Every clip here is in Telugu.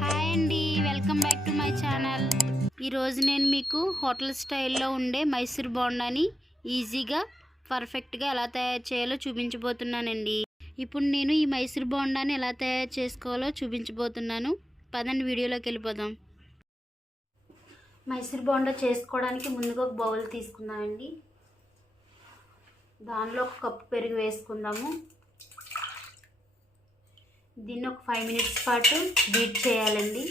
హాయ్ అండి welcome back to my channel. ఈరోజు నేను మీకు హోటల్ స్టైల్లో ఉండే మైసూర్ బోండాని ఈజీగా పర్ఫెక్ట్గా ఎలా తయారు చేయాలో చూపించబోతున్నానండి. ఇప్పుడు నేను ఈ మైసూర్ బోండాని ఎలా తయారు చేసుకోవాలో చూపించబోతున్నాను. పదండి వీడియోలోకి వెళ్ళిపోదాం. మైసూర్ బోండా చేసుకోవడానికి ముందుగా ఒక బౌల్ తీసుకుందామండి. దానిలో ఒక కప్పు పెరుగు వేసుకుందాము. దీన్ని ఒక ఫైవ్ మినిట్స్ పాటు బీట్ చేయాలండి.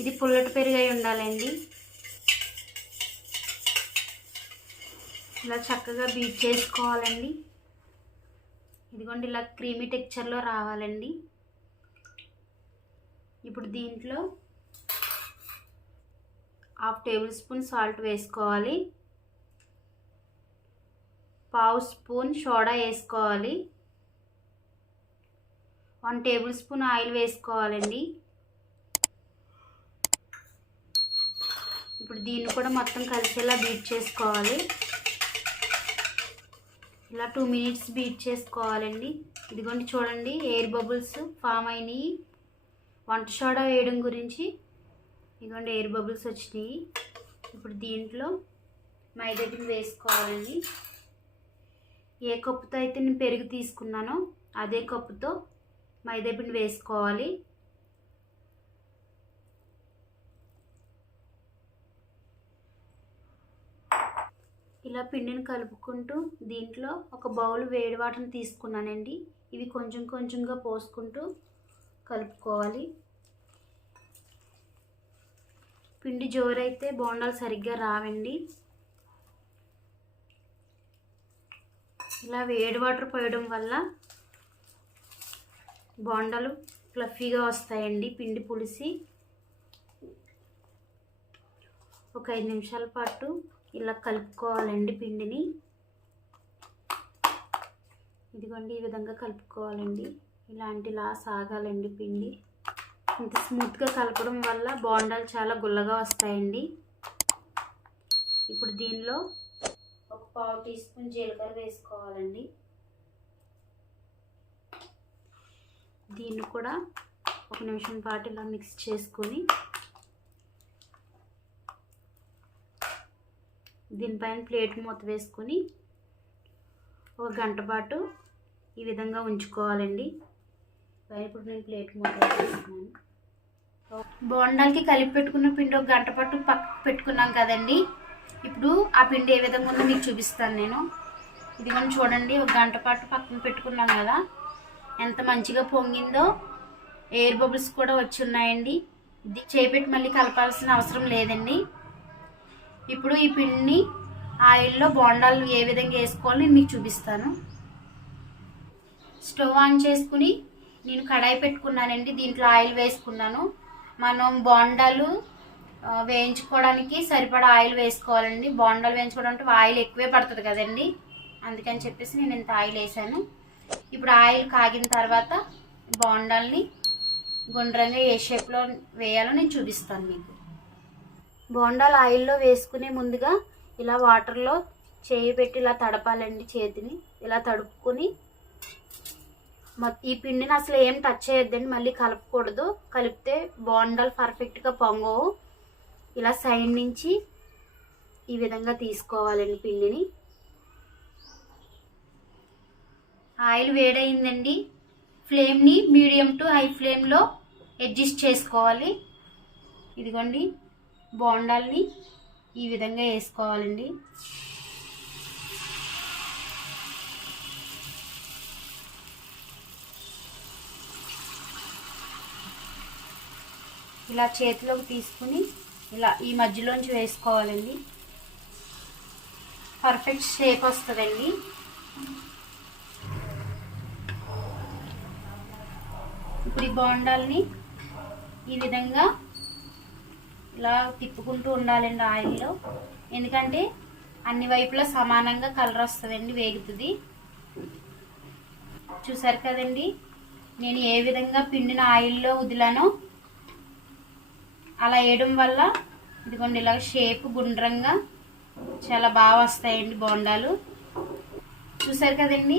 ఇది పుల్లటి పెరుగై ఉండాలండి. ఇలా చక్కగా బీట్ చేసుకోవాలండి. ఇదిగోండి ఇలా క్రీమీ టెక్చర్లో రావాలండి. ఇప్పుడు దీంట్లో హాఫ్ టేబుల్ స్పూన్ సాల్ట్ వేసుకోవాలి. పావు స్పూన్ సోడా వేసుకోవాలి. వన్ టేబుల్ స్పూన్ ఆయిల్ వేసుకోవాలండి. ఇప్పుడు దీన్ని కూడా మొత్తం కలిసేలా బీట్ చేసుకోవాలి. ఇలా టూ మినిట్స్ బీట్ చేసుకోవాలండి. ఇదిగోండి చూడండి ఎయిర్ బబుల్స్ ఫామ్ అయినాయి. వంట సోడా వేయడం గురించి ఇదిగోండి ఎయిర్ బబుల్స్ వచ్చినాయి. ఇప్పుడు దీంట్లో మైదా వేసుకోవాలండి. ఏ కప్పుతో అయితే నేను పెరుగు తీసుకున్నానో అదే కప్పుతో మైదాపిండి వేసుకోవాలి. ఇలా పిండిని కలుపుకుంటూ దీంట్లో ఒక బౌల్ వేడి వాటర్ని తీసుకున్నానండి. ఇవి కొంచెం కొంచెంగా పోసుకుంటూ కలుపుకోవాలి. పిండి జోరైతే బోండాలు సరిగ్గా రావండి. ఇలా వేడి వాటర్ పోయడం వల్ల బోండాలు ఫ్లఫీగా వస్తాయండి. పిండి పులిసి ఒక ఐదు నిమిషాల పాటు ఇలా కలుపుకోవాలండి పిండిని. ఇదిగోండి ఈ విధంగా కలుపుకోవాలండి. ఇలాంటిలా సాగాలండి పిండి. ఇంత స్మూత్గా కలపడం వల్ల బోండాలు చాలా గుల్లగా వస్తాయండి. ఇప్పుడు దీనిలో ఒక పావు టీ స్పూన్ జీలకర్ర వేసుకోవాలండి. దీన్ని కూడా ఒక నిమిషం పాటు ఇలా మిక్స్ చేసుకొని దీనిపైన ప్లేట్ మూత వేసుకొని ఒక గంట పాటు ఈ విధంగా ఉంచుకోవాలండి. ఇప్పుడు నేను ప్లేట్ మూత వేసుకున్నాను బోండాలకి కలిపి పెట్టుకున్న పిండి ఒక గంట పాటు పక్క పెట్టుకున్నాం కదండి. ఇప్పుడు ఆ పిండి ఏ విధంగా ఉందో మీకు చూపిస్తాను నేను. ఇది మనం చూడండి ఒక గంట పాటు పక్కన పెట్టుకున్నాం కదా. ఎంత మంచిగా పొంగిందో ఎయిర్ బబుల్స్ కూడా వచ్చి ఉన్నాయండి చేపెట్టి మళ్ళీ కలపాల్సిన అవసరం లేదండి. ఇప్పుడు ఈ పిండిని ఆయిల్లో బోండాలు ఏ విధంగా వేసుకోవాలో నేను మీకు చూపిస్తాను. స్టవ్ ఆన్ చేసుకుని నేను కడాయి పెట్టుకున్నానండి. దీంట్లో ఆయిల్ వేసుకున్నాను. మనం బోండాలు వేయించుకోవడానికి సరిపడా ఆయిల్ వేసుకోవాలండి. బోండాలు వేయించుకోవడానికి ఆయిల్ ఎక్కువే పడుతుంది కదండి. అందుకని చెప్పేసి నేను ఇంత ఆయిల్ వేసాను. ఇప్పుడు ఆయిల్ కాగిన తర్వాత బోండాల్ని గుండ్రంగా ఏ షేప్లో వేయాలో నేను చూపిస్తాను మీకు. బోండాలు ఆయిల్లో వేసుకునే ముందుగా ఇలా వాటర్లో చేయి పెట్టి ఇలా తడపాలండి చేతిని. ఇలా తడుపుకొని ఈ పిండిని అసలు ఏం టచ్ చేయొద్దండి మళ్ళీ కలపకూడదు. కలిపితే బోండాలు పర్ఫెక్ట్గా పొంగవు. ఇలా సైడ్ నుంచి ఈ విధంగా తీసుకోవాలండి పిండిని. ఆయిల్ వేడైందండి. ఫ్లేమ్ని మీడియం టు హై ఫ్లేమ్లో అడ్జస్ట్ చేసుకోవాలి. ఇదిగోండి బోండాల్ని ఈ విధంగా వేసుకోవాలండి. ఇలా చేతిలోకి తీసుకుని ఇలా ఈ మధ్యలోంచి వేసుకోవాలండి. పర్ఫెక్ట్ షేప్ వస్తుందండి. ఇప్పుడు ఈ బోండాల్ని ఈ విధంగా ఇలా తిప్పుకుంటూ ఉండాలండి ఆయిల్లో. ఎందుకంటే అన్ని వైపులా సమానంగా కలర్ వస్తుందండి వేగుతుంది. చూసారు కదండి నేను ఏ విధంగా పిండిన ఆయిల్లో వదిలానో అలా వేయడం వల్ల ఇదిగోండి ఇలా షేప్ గుండ్రంగా చాలా బాగా వస్తాయండి బోండాలు. చూసారు కదండి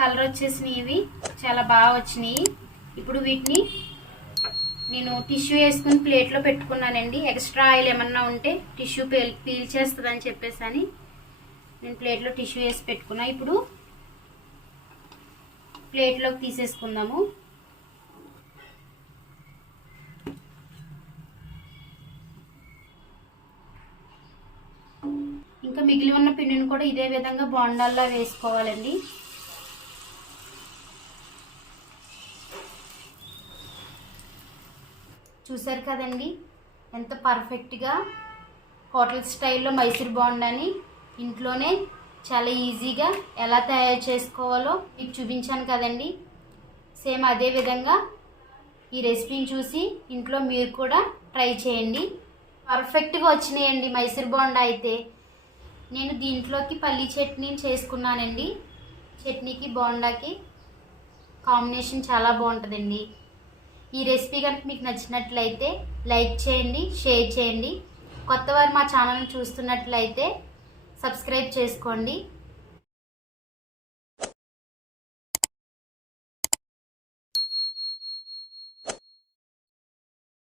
కలర్ వచ్చేసినవి చాలా బాగా వచ్చినాయి. ఇప్పుడు వీటిని నేను టిష్యూ వేసుకుని ప్లేట్లో పెట్టుకున్నానండి. ఎక్స్ట్రా ఆయిల్ ఏమన్నా ఉంటే టిష్యూ పీల్ పీల్ చేస్తుందని చెప్పేసి అని నేను ప్లేట్లో టిష్యూ వేసి పెట్టుకున్నా. ఇప్పుడు ప్లేట్లోకి తీసేసుకుందాము. ఇంకా మిగిలి ఉన్న పిండిని కూడా ఇదే విధంగా బోండాల్లో వేసుకోవాలండి. చూసారు కదండి? ఎంత పర్ఫెక్ట్గా హోటల్ స్టైల్లో మైసూర్ బోండాని ఇంట్లోనే చాలా ఈజీగా ఎలా తయారు చేసుకోవాలో మీకు చూపించాను కదండి. సేమ్ అదే విధంగా ఈ రెసిపీని చూసి ఇంట్లో మీరు కూడా ట్రై చేయండి. పర్ఫెక్ట్గా వచ్చినాయండి మైసూర్ బోండా అయితే. నేను దీంట్లోకి పల్లీ చట్నీ చేసుకున్నానండి. చట్నీకి బోండాకి కాంబినేషన్ చాలా బాగుంటుందండి. ఈ రెసిపీ కనుక మీకు నచ్చినట్లయితే లైక్ చేయండి షేర్ చేయండి. కొత్త వారు మా ఛానల్ని చూస్తున్నట్లయితే సబ్స్క్రైబ్ చేసుకోండి.